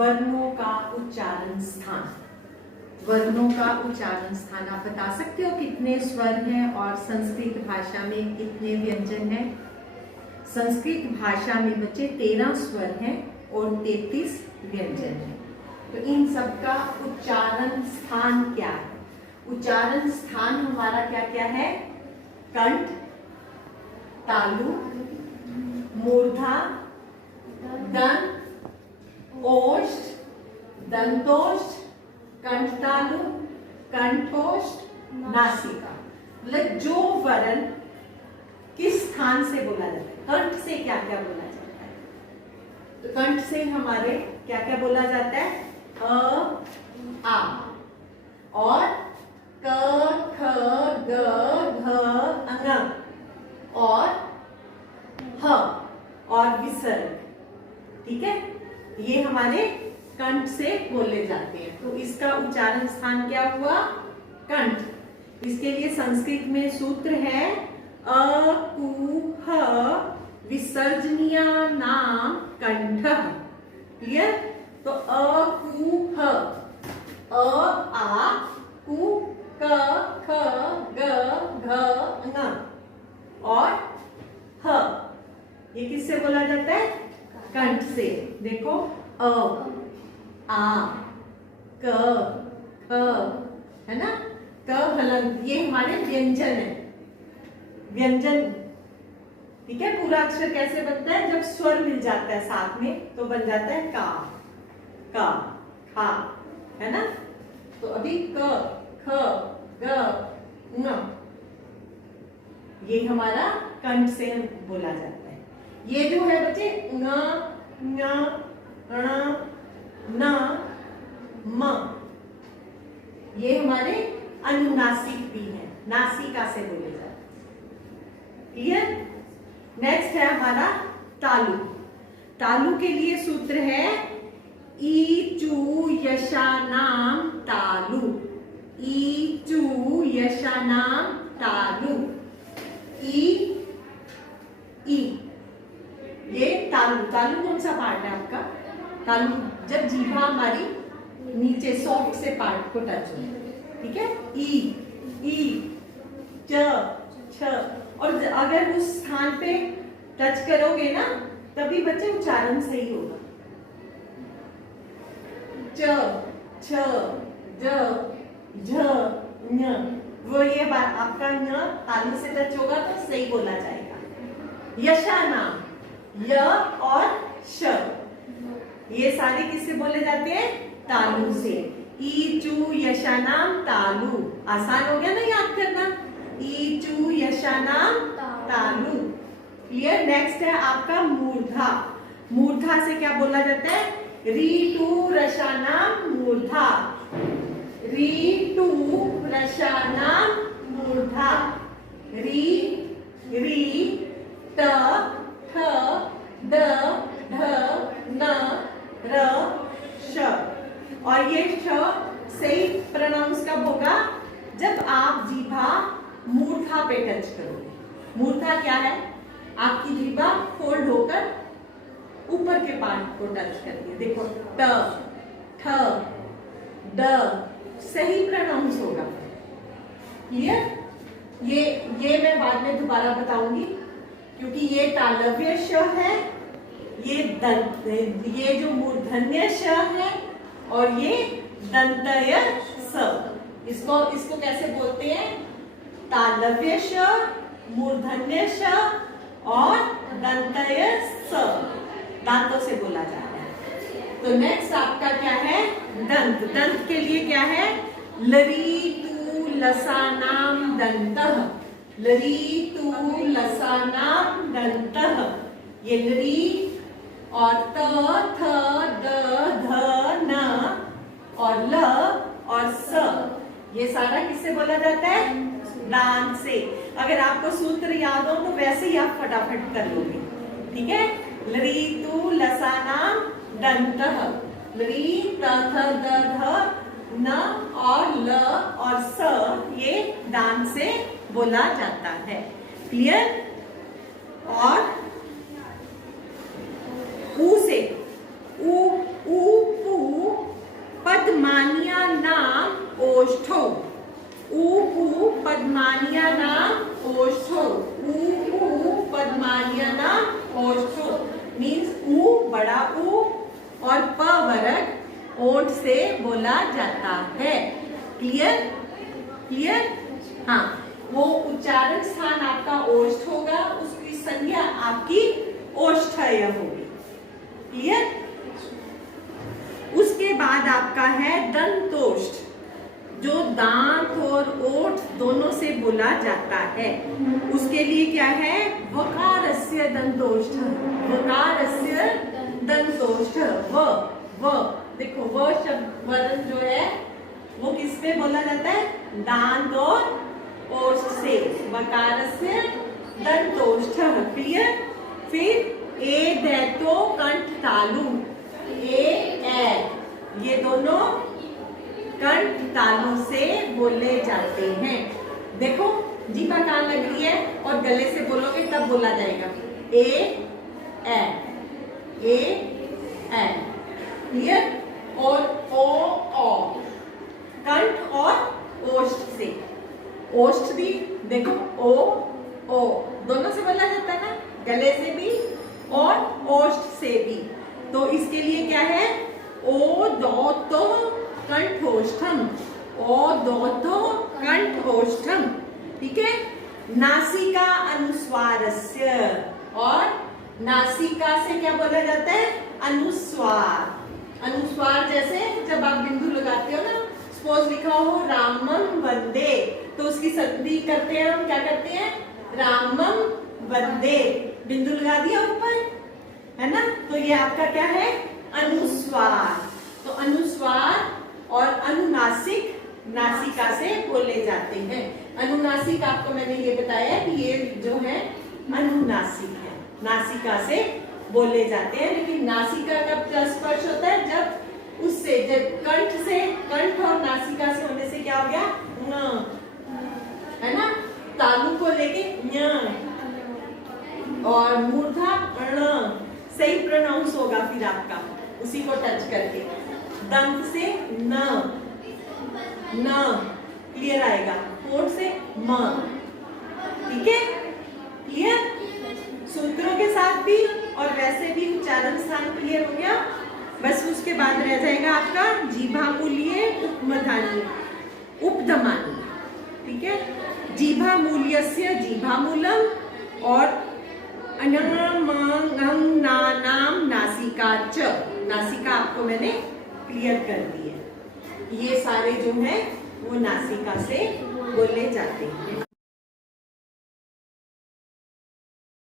वर्णों का उच्चारण स्थान। वर्णों का उच्चारण स्थान आप बता सकते हो कितने स्वर हैं और संस्कृत भाषा में कितने व्यंजन हैं? संस्कृत भाषा में बच्चे 13 स्वर हैं और 33 व्यंजन हैं। तो इन सब का उच्चारण स्थान क्या है? उच्चारण स्थान हमारा क्या क्या है? कंठ, तालु, मूर्धा, दंत, ओष्ठ, दंतोष्ठ, कंठतालु, कंठोष्ठ, नासिका। मतलब जो वर्ण किस स्थान से बोला जाता है, कंठ से क्या क्या बोला जाता है? तो कंठ से हमारे क्या क्या बोला जाता है? अ, आ, और क, ख, ग, घ, अंग, और ह और विसर्ग। ठीक है, ये हमारे कंठ से बोले जाते हैं। तो इसका उच्चारण स्थान क्या हुआ? कंठ। इसके लिए संस्कृत में सूत्र है अकुह विसर्जनीया नाम कंठ। क्लियर? तो अकुह, अ, आ, कु, क, ख, ग, घ, ng और ह, ये किससे बोला जाता है? कंठ से। देखो अ, आ, क, ख, है ना, क हलंत, ये हमारे व्यंजन है। व्यंजन, ठीक है। पूरा अक्षर कैसे बनता है? जब स्वर मिल जाता है साथ में तो बन जाता है का, खा, है ना। तो अभी क, ख, ग, न, ये हमारा कंठ से बोला जाता है। ये जो है बच्चे न, ण, न, म, ये हमारे अनुनासिक भी है, नासिका से बोले जाते हैं। क्लियर? नेक्स्ट है हमारा तालु। तालु के लिए सूत्र है ई चू यशानाम तालु। ई चू यशानाम तालु। ई, ई, ये तालु। तालु कौन सा पार्ट है आपका? तालु जब जीभा हमारी नीचे सॉफ्ट से पार्ट को टच हो, ठीक है। ई, च, छ, और अगर उस स्थान पे टच करोगे ना तभी बच्चे उच्चारण सही होगा। च, छ, ज, झ, ञ, वो ये बात आपका न तालु से टच होगा तो सही बोला जाएगा। यशानाम, य और श, ये सारे किससे बोले जाते हैं? तालु से। ई चू यशानाम तालु। आसान हो गया ना याद करना? ई चू यशानाम तालु। क्लियर? नेक्स्ट है आपका मूर्धा। मूर्धा से क्या बोला जाता है? री टू रशानाम मूर्धा। री टू रशानाम मूर्धा। री, ट, ठ, ड, ढ, न, र, श। और ये श सही प्रोनाउंस कब होगा? जब आप जीभा मूर्धा पे टच करोगे। मूर्धा क्या है? आपकी जीभा फोल्ड होकर ऊपर के पार्ट को टच करती है। देखो ट, ठ, ड, सही प्रोनाउंस होगा। क्लियर? ये मैं बाद में दोबारा बताऊंगी क्योंकि ये तालव्य श है, ये जो मूर्धन्य श है और ये दंतय स। इसको कैसे बोलते हैं? तालव्य श, मूर्धन्य श और दंतय स, दांतों से बोला जाता है। तो नेक्स्ट आपका क्या है? दंत। दंत के लिए क्या है? लरी तू लसानाम दंतः। लरी तू लसानाम दंतः। ये लरी और त, थ, द, ध, न और ल और स, ये सारा किससे बोला जाता है? दांत से। अगर आपको सूत्र याद हो तो वैसे ही आप फटाफट कर लोगे। ठीक है? लरी तू लसानाम दंतः। लरी, त, थ, द, ध, न और ल और स, ये दांत से बोला जाता है। क्लियर? और ऊ से ऊ, ऊ, पू, ओष्ठो मीन्स ऊ, बड़ा ऊ, और प वर्ग ओठ से बोला जाता है। क्लियर? क्लियर? हाँ, वो उच्चारण स्थान आपका ओष्ठ होगा, उसकी संज्ञा आपकी ओष्ठय होगी। क्लियर? उसके बाद आपका है दंतोष्ठ, जो दांत और ओठ दोनों से बोला जाता है। उसके लिए क्या है? वकारस्य दंतोष्ठ, वकारस्य दंतोष्ठ। व देखो, व शब्द वर्ण जो है वो किस पे बोला जाता है? दांत और ओष्ठ से, वकारस्य दंतोष्ठ। क्लियर? फिर ए दैतो कंठ तालु, ये दोनों कंठ तालु से बोले जाते हैं। देखो, जीभा कहाँ लग रही है और गले से बोलोगे तब बोला जाएगा ए क्लियर? और ओ कंठ और ओष्ठ से, ओष्ठ भी देखो ओ दोनों से बोला जाता है ना, गले से भी और ओष्ठ से भी। तो इसके लिए क्या है? ओ दौतो कंठोष्ठम, ओ दौतो कंठोष्ठम। ठीक है? नासिका अनुस्वारस्य, और नासिका से क्या बोला जाता है? अनुस्वार। अनुस्वार जैसे जब आप बिंदु लगाते हो ना, सपोज लिखा हो रामम वंदे, तो उसकी संधि करते हैं हम, क्या करते हैं? रामम वंदे, बिंदु लगा दिया ऊपर, है ना? तो ये आपका क्या है? अनुस्वार। तो अनुस्वार और अनुनासिक नासिका से बोले जाते हैं। अनुनासिक आपको मैंने ये बताया कि ये जो है अनुनासिक है, नासिका से बोले जाते हैं। लेकिन नासिका का स्पर्श होता है जब उससे, जब कंठ से, कंठ और नासिका से होने से क्या हो गया? न, है ना? तालु को लेके न, और मूर्धा ण, सही प्रोनाउंस होगा फिर आपका उसी को टच करके। दंत से न क्लियर आएगा, होठ से म। ठीक है? क्लियर? सूत्रों के साथ भी और वैसे भी उच्चारण स्थान क्लियर हो गया। बस उसके बाद रह जाएगा आपका जीभामूलीय उपमधानी, उपधमानी। ठीक है? जीभामूल्यस्य जीभामूलम और नानाम नासिका च, नासिका आपको मैंने क्लियर कर दी है। ये सारे जो है वो नासिका से बोले जाते हैं।